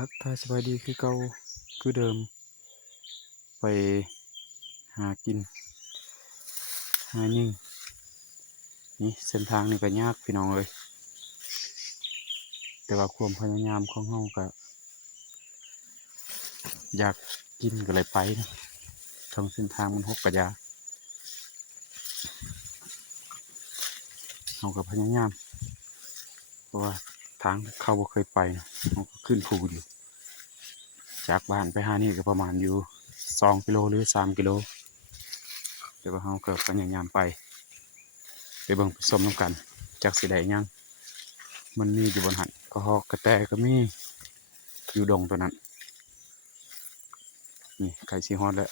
ทักทายสบายดีคือเก่าคือเดิมไปหากินหายิ่งนี่เส้นทางนี่ก็ยากพี่น้องเลยแต่ว่าความพยายามของเฮาก็อยากกินก็เลยไปนะทางเส้นทางมันหกกระยาเฮาก็พยายามเพราะว่าทางเข้าบ่เคยไปนะเฮาก็ขึ้นภูอยู่จากบ้านไปหานี่ก็ประมาณอยู่2 กิโลหรือ3 กิโลแต่ว่าเฮาก็พยายามไปเบิ่งไปชมน้ำกันจากสิได้หยังมันมีอยู่บนหันก็ฮอกกระแตก็มีอยู่ดงตัวนั้นนี่ไก่ชีฮอดแล้ว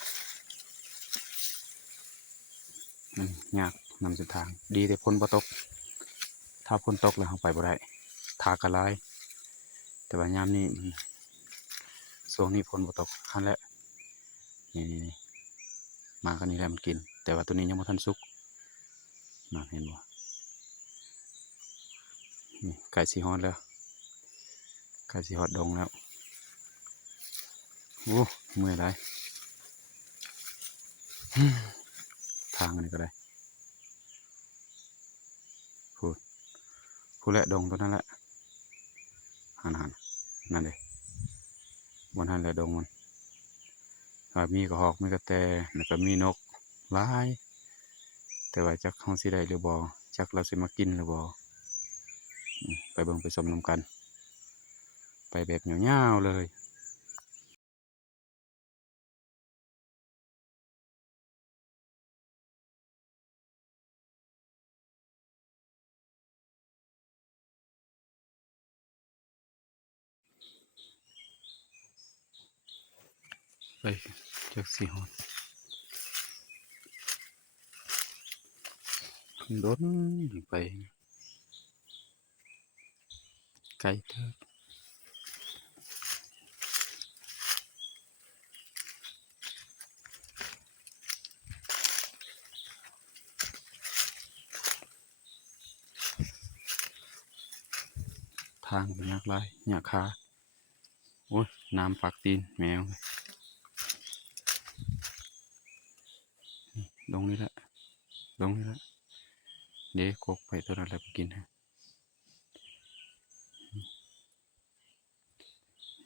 ยากนำเส้นทางดีแต่ฝนบ่ตกถ้าฝนตกแล้วเราไปบ่ได้ทากระลายแต่ว่ายามนี้ช่วงนี้ฝนบ่ตกหั่นแหละนี่มากันนี้แหละมันกินแต่ว่าตัวนี้ยังบ่ทันสุกน่าเห็นบ่นี่ไก่ชีฮอดแล้วไก่ชีฮอดดงแล้วโอ้เมื่อยหลายทางอันนี้ก็ได้ผู้แหละดงตัวนั้นแหละหันนั่นเลยบนหันแหละดงมันมีกระหอกมีกระแตแล้วก็มีนกหลายแต่ว่าจักเฮาสิได้หรือบ่จักเราสิมากินหรือบ่ไปเบิ่งไปชมนำกันไปแบบยาวๆเลยไปจักสิฮอดโดนไปไกลเถิดทางเป็นยากหลายยากขาโอ้ยน้ำปากตีนแมวลงนี่แหละลงนี่แหละเด็กกกไปตัวนั้นแหละไปกินฮะ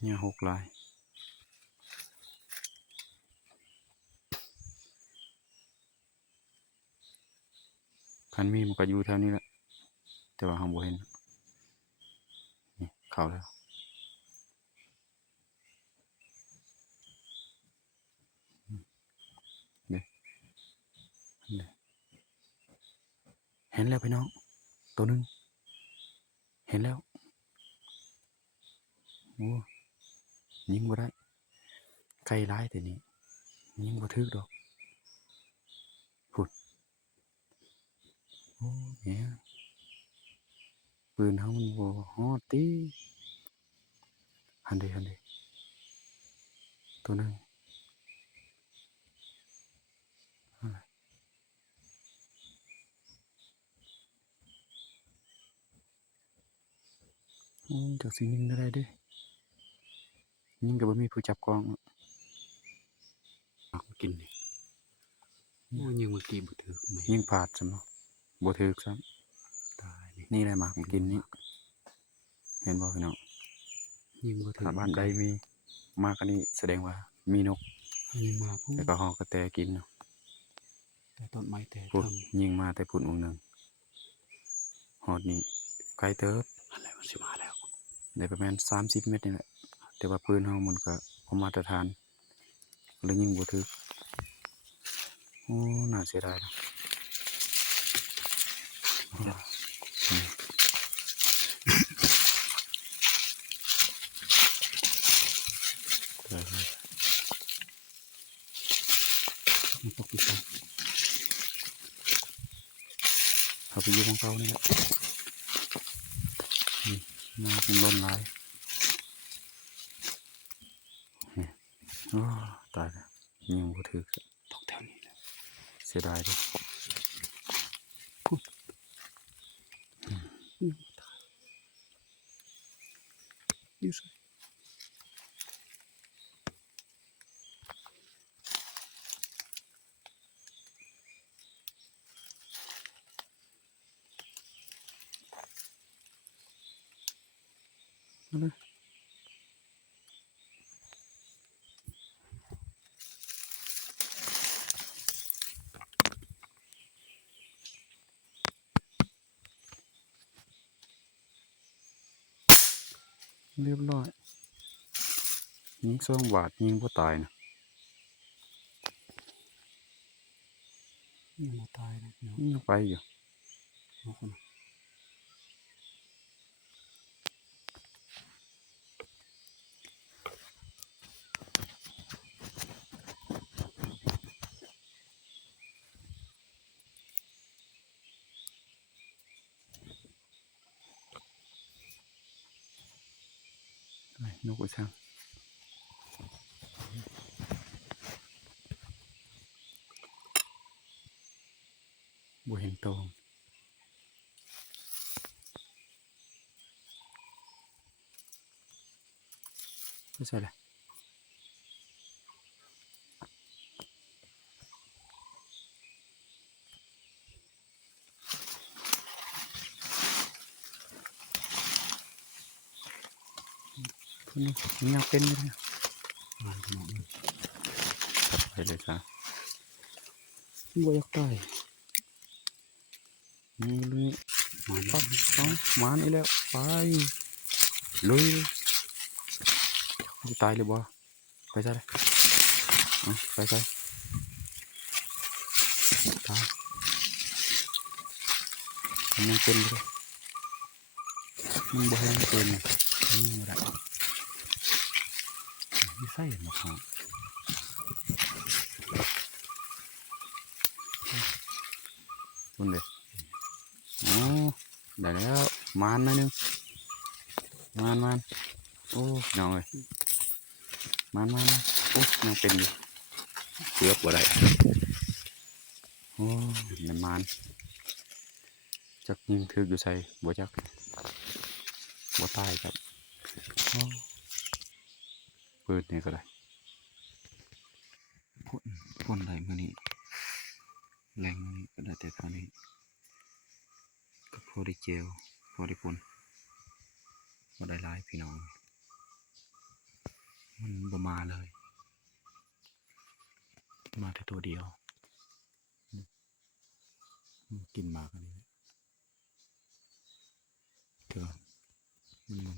เนี่ยหกลายคันมีมันก็อยู่แถวนี้แหละแต่ว่าเฮาบ่เห็นนี่เข้าแล้วนี่นี่เห็นแล้วพี่น้องตัวหนึงเห็นแล้วโอ้ยิงบ่ได้ไกลหลายแต่นี้ยิงบ่ถึกดอกพุ่นโอ้แหมปืนเฮามันบ่ฮอดติหันเด้ตัวหนึงจักสิยิงได้เด้ยิงก็บ่มีผู้จับกองเอากินนี่โอ้ยิงเมื่อกี้บ่ถึกยิงพลาดซะเนาะบ่ถึกซ้ำตายนี่แหละหมากมันกินนี่เห็นบ่พี่น้องยิงบ่ถึกถ้าบ้านใดมีมากอันนี้แสดงว่ามีนกยิงมาพุ่นแล้วก็ฮอกกระแตกินเนาะแต่ต้นไม้แต่พุ่นยิงมาแต่พุ่นวงหนึงฮอดนี่ไกลเติบอะไรมันสิมาแล้วได้ประมาณ30 เมตรนี่แหละแต่ว่าปืนเฮามันก็บ่มาตรฐานเลยยิงบ่ถึกโอ้น่าเสียดายนะมันตกอยู่เขาไปอยู่ของเขานี่แหละมาเป็นล้นหลายโอ้ตายแล้วยิงบ่ถึกตกแถวนี้เสียดายด้วยอยู่ใส่ เลยเรียบร้อยยิง2 บาทยิงบ่ตายนะยิงบ่ตายนะยิงไปอยู่เอาคนนกกระช่างบ่เห็นโตงไม่ใช่เลยคนนี้มันยังเป็นอยู่เลยจับไปเลยจ้ะบ่อยากตายนี่เลยปักมานี่แล้วไปลุยจะตายเลยบ่ไปซะเลยไปตายมันยังเป็นอยู่เลยมันบ่ให้มันเป็นนี่บ่ได้ไม่ใส่หรอกครับคุณเด็กโอ้ได้แล้วมานนะนึงมานโอ้น้องเลยมานโอ้ยังเป็นอยู่เกือบบ่ได้โอ้มันมานจักยิงถืออยู่ใส่บ่จักบ่ตายครับโอ้ปืนนี่ก็ได้พ่นได้มื้อนี้แรงมื้อนี้ก็ได้แต่เท่านี้ก็พอได้เจลพอได้พ่นบ่ได้หลายพี่น้องมันบ่มาเลยมาแต่ตัวเดียวกินหมากอันนี้เถอะมันบ่